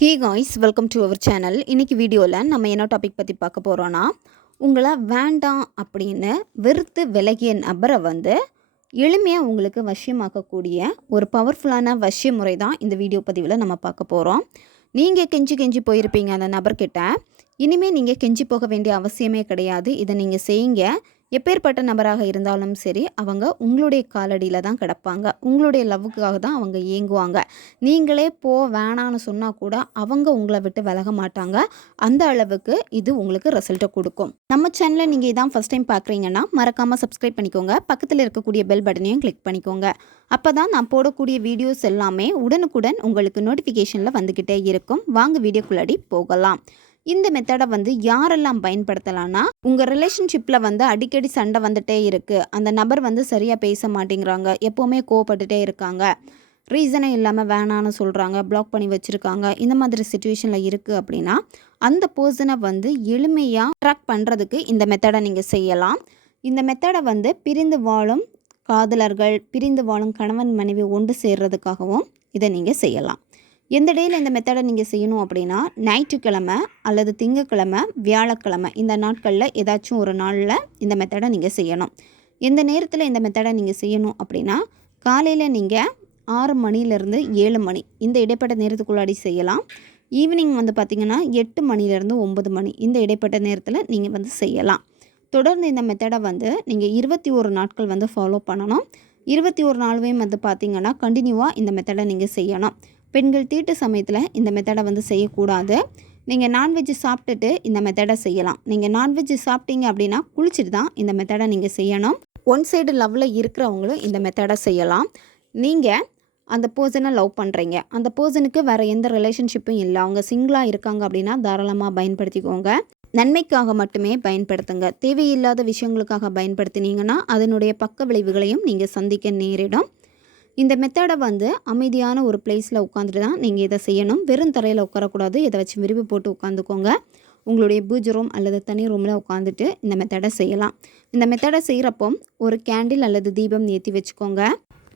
Hey guys, welcome to our channel. இன்றைக்கி வீடியோவில் நம்ம என்ன டாபிக் பற்றி பார்க்க போகிறோன்னா, உங்களை வேண்டாம் அப்படின்னு வெறுத்து விலகிய நபரை எளிமையாக உங்களுக்கு வசியமாக்கக்கூடிய ஒரு பவர்ஃபுல்லான வசிய முறை தான் இந்த வீடியோ பதிவில் நம்ம பார்க்க போகிறோம். நீங்கள் கெஞ்சி போயிருப்பீங்க அந்த நபர்கிட்ட. இனிமேல் நீங்கள் கெஞ்சி போக வேண்டிய அவசியமே கிடையாது. இதை நீங்கள் செய்யுங்க. எப்பேற்பட்ட நபராக இருந்தாலும் சரி, அவங்க உங்களுடைய காலடியில் தான் கிடப்பாங்க. உங்களுடைய லவ்வுக்காக தான் அவங்க ஏங்குவாங்க. நீங்களே வேணான்னு சொன்னால் கூட அவங்க உங்களை விட்டு விலக மாட்டாங்க. அந்த அளவுக்கு இது உங்களுக்கு ரிசல்ட்டை கொடுக்கும். நம்ம சேனலில் நீங்கள் இதான் ஃபஸ்ட் டைம் பார்க்குறீங்கன்னா மறக்காமல் சப்ஸ்கிரைப் பண்ணிக்கோங்க. பக்கத்தில் இருக்கக்கூடிய பெல் பட்டனையும் கிளிக் பண்ணிக்கோங்க. அப்போ தான் நான் போடக்கூடிய வீடியோஸ் எல்லாமே உடனுக்குடன் உங்களுக்கு நோட்டிஃபிகேஷனில் வந்துக்கிட்டே இருக்கும். வாங்க வீடியோக்குள்ளாடி போகலாம். இந்த மெத்தடை யாரெல்லாம் பயன்படுத்தலான்னா, உங்கள் ரிலேஷன்ஷிப்பில் அடிக்கடி சண்டை வந்துட்டே இருக்குது. அந்த நபர் சரியாக பேச மாட்டேங்கிறாங்க, எப்போவுமே கோவப்பட்டுட்டே இருக்காங்க, ரீசனே இல்லாமல் வேணான்னு சொல்கிறாங்க, பிளாக் பண்ணி வச்சுருக்காங்க, இந்த மாதிரி சுச்சுவேஷனில் இருக்குது அப்படின்னா அந்த பர்சனை எளிமையாக ட்ராக் பண்ணுறதுக்கு இந்த மெத்தடை நீங்கள் செய்யலாம். இந்த மெத்தடை பிரிந்து வாழும் காதலர்கள், பிரிந்து வாழும் கணவன் மனைவி ஒன்று சேர்றதுக்காகவும் இதை நீங்கள் செய்யலாம். எந்த டேயில் இந்த மெத்தடை நீங்கள் செய்யணும் அப்படின்னா, ஞாயிற்றுக்கிழமை அல்லது திங்கக்கிழமை, வியாழக்கிழமை இந்த நாட்களில் ஏதாச்சும் ஒரு நாளில் இந்த மெத்தடை நீங்கள் செய்யணும். எந்த நேரத்தில் இந்த மெத்தடை நீங்கள் செய்யணும் அப்படின்னா, காலையில் நீங்கள் 6 மணிலேருந்து 7 மணி இந்த இடைப்பட்ட நேரத்துக்குள்ளாடி செய்யலாம். ஈவினிங் பார்த்திங்கன்னா 8 மணிலேருந்து 9 மணி இந்த இடைப்பட்ட நேரத்தில் நீங்கள் செய்யலாம். தொடர்ந்து இந்த மெத்தடை நீங்கள் 21 நாட்கள் ஃபாலோ பண்ணணும். 21 நாளுமே பார்த்திங்கன்னா கண்டினியூவாக இந்த மெத்தடை நீங்கள் செய்யணும். பெண்கள் தீட்டு சமயத்தில் இந்த மெத்தடை செய்யக்கூடாது. நீங்கள் நான்வெஜ் சாப்பிட்டுட்டு இந்த மெத்தடை செய்யலாம். நீங்கள் நான்வெஜ் சாப்பிட்டீங்க அப்படின்னா குளிச்சுட்டு தான் இந்த மெத்தடை நீங்கள் செய்யணும். ஒன் சைடு லவ்வில் இருக்கிறவங்களும் இந்த மெத்தடை செய்யலாம். நீங்கள் அந்த பர்சனை லவ் பண்ணுறீங்க, அந்த பர்சனுக்கு வேறு எந்த ரிலேஷன்ஷிப்பும் இல்லை, அவங்க சிங்கிளாக இருக்காங்க அப்படின்னா தாராளமாக பயன்படுத்திக்கோங்க. நன்மைக்காக மட்டுமே பயன்படுத்துங்க. தேவையில்லாத விஷயங்களுக்காக பயன்படுத்தினீங்கன்னா அதனுடைய பக்க விளைவுகளையும் நீங்கள் சந்திக்க நேரிடும். இந்த மெத்தடை அமைதியான ஒரு பிளேஸில் உட்காந்துட்டு தான் நீங்கள் இதை செய்யணும். வெறும் தரையில் உட்காரக்கூடாது. இதை வச்சு விரிவு போட்டு உட்காந்துக்கோங்க. உங்களுடைய பூஜை ரூம் அல்லது தனி ரூமில் உட்காந்துட்டு இந்த மெத்தடை செய்யலாம். இந்த மெத்தடை செய்கிறப்போ ஒரு கேண்டில் அல்லது தீபம் ஏற்றி வச்சுக்கோங்க.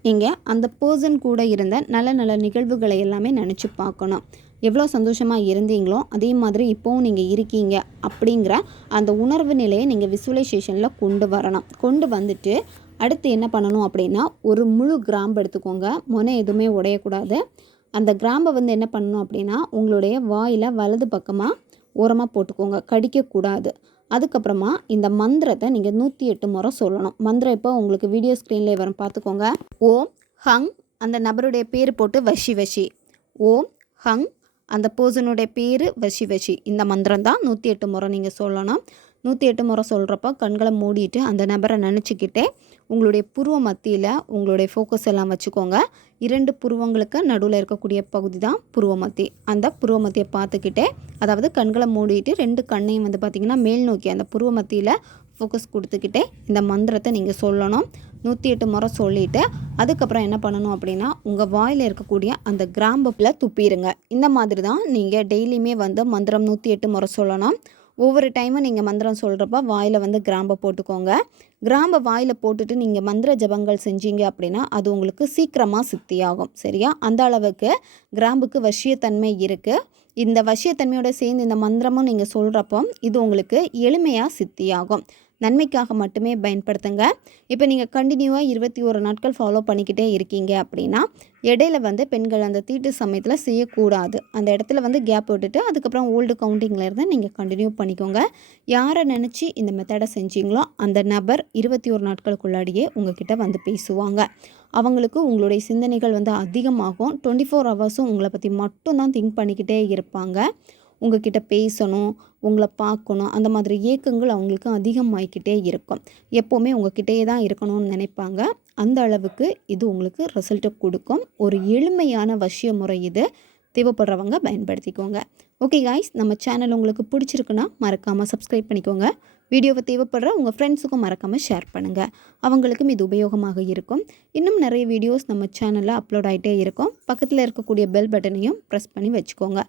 நீங்கள் அந்த பர்சன் கூட இருந்த நல்ல நல்ல நிகழ்வுகளை எல்லாமே நினச்சி பார்க்கணும். எவ்வளோ சந்தோஷமாக இருந்தீங்களோ அதே மாதிரி இப்போவும் நீங்கள் இருக்கீங்க அப்படிங்கிற அந்த உணர்வு நிலையை நீங்கள் விசுவலைசேஷனில் கொண்டு வரணும். கொண்டு வந்துட்டு அடுத்து என்ன பண்ணணும் அப்படின்னா, ஒரு முழு கிராம்பு எடுத்துக்கோங்க. முனை எதுவுமே உடையக்கூடாது. அந்த கிராம்பை என்ன பண்ணணும் அப்படின்னா, உங்களுடைய வாயில் வலது பக்கமாக ஓரமாக போட்டுக்கோங்க, கடிக்கக்கூடாது. அதுக்கப்புறமா இந்த மந்திரத்தை நீங்கள் 108 முறை சொல்லணும். மந்திரம் இப்போ உங்களுக்கு வீடியோ ஸ்க்ரீன்லேயே வரும், பார்த்துக்கோங்க. ஓம் ஹங், அந்த நபருடைய பேர் போட்டு வஷி. ஓம் ஹங், அந்த பர்சனுடைய பேர் வஷி. இந்த மந்திரம் தான் 108 முறை நீங்கள் சொல்லணும். 108 முறை சொல்கிறப்ப கண்களை மூடிட்டு அந்த நபரை நினச்சிக்கிட்டே உங்களுடைய புருவ மத்தியில் உங்களுடைய ஃபோக்கஸ் எல்லாம் வச்சுக்கோங்க. 2 புருவங்களுக்கு நடுவில் இருக்கக்கூடிய பகுதி தான் புருவ மத்தி. அந்த புருவ மத்தியை பார்த்துக்கிட்டே, அதாவது கண்களை மூடிட்டு 2 கண்ணையும் பார்த்திங்கன்னா மேல் நோக்கி அந்த புருவ மத்தியில் ஃபோக்கஸ் கொடுத்துக்கிட்டே இந்த மந்திரத்தை நீங்கள் சொல்லணும். 108 முறை சொல்லிவிட்டு அதுக்கப்புறம் என்ன பண்ணணும் அப்படின்னா, உங்கள் வாயில் இருக்கக்கூடிய அந்த கிராம்புல துப்பிடுங்க. இந்த மாதிரி தான் நீங்கள் டெய்லியுமே மந்திரம் 108 முறை சொல்லணும். ஒவ்வொரு டைமும் நீங்கள் மந்திரம் சொல்கிறப்ப வாயில் கிராம்பை போட்டுக்கோங்க. கிராம்பை வாயில் போட்டுட்டு நீங்கள் மந்திர ஜபங்கள் செஞ்சீங்க அப்படின்னா அது உங்களுக்கு சீக்கிரமாக சித்தியாகும். சரியா? அந்த அளவுக்கு கிராம்புக்கு வசியத்தன்மை இருக்குது. இந்த வசியத்தன்மையோட சேர்ந்து இந்த மந்திரமும் நீங்கள் சொல்கிறப்போ இது உங்களுக்கு எளிமையாக சித்தியாகும். நன்மைக்காக மட்டுமே பயன்படுத்துங்க. இப்போ நீங்கள் கண்டினியூவாக 21 நாட்கள் ஃபாலோ பண்ணிக்கிட்டே இருக்கீங்க அப்படின்னா, இடையில பெண்கள் அந்த தீட்டு சமயத்தில் செய்யக்கூடாது. அந்த இடத்துல கேப் விட்டுட்டு அதுக்கப்புறம் ஓல்டு கவுண்டிங்கில் இருந்து நீங்கள் கண்டினியூ பண்ணிக்கோங்க. யாரை நினச்சி இந்த மெத்தடை செஞ்சீங்களோ அந்த நபர் 21 நாட்களுக்குள்ளாடியே உங்ககிட்ட பேசுவாங்க. அவங்களுக்கு உங்களுடைய சிந்தனைகள் அதிகமாகும். 24 ஹவர்ஸும் உங்களை பற்றி மட்டும்தான் திங்க் பண்ணிக்கிட்டே இருப்பாங்க. உங்ககிட்ட பேசணும், உங்களை பார்க்கணும், அந்த மாதிரி ஏக்கங்கள் அவங்களுக்கு அதிகமாகிக்கிட்டே இருக்கும். எப்போவுமே உங்ககிட்டயே தான் இருக்கணும்னு நினைப்பாங்க. அந்த அளவுக்கு இது உங்களுக்கு ரிசல்ட்டை கொடுக்கும். ஒரு எளிமையான வசிய முறை இது. தேவைப்படுறவங்க பயன்படுத்திக்கோங்க. ஓகே காய்ஸ், நம்ம சேனல் உங்களுக்கு பிடிச்சிருக்குன்னா மறக்காமல் சப்ஸ்கிரைப் பண்ணிக்கோங்க. வீடியோவை தேவைப்படுற உங்கள் ஃப்ரெண்ட்ஸுக்கும் மறக்காமல் ஷேர் பண்ணுங்கள். அவங்களுக்கும் இது உபயோகமாக இருக்கும். இன்னும் நிறைய வீடியோஸ் நம்ம சேனலில் அப்லோட் ஆகிட்டே இருக்கும். பக்கத்தில் இருக்கக்கூடிய பெல் பட்டனையும் ப்ரெஸ் பண்ணி வச்சுக்கோங்க.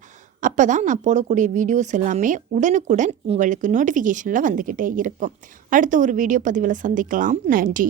அப்போ தான் நான் போடக்கூடிய வீடியோஸ் எல்லாமே உடனுக்குடன் உங்களுக்கு நோட்டிஃபிகேஷனில் வந்துக்கிட்டே இருக்கும். அடுத்த ஒரு வீடியோ பதிவில் சந்திக்கலாம். நன்றி.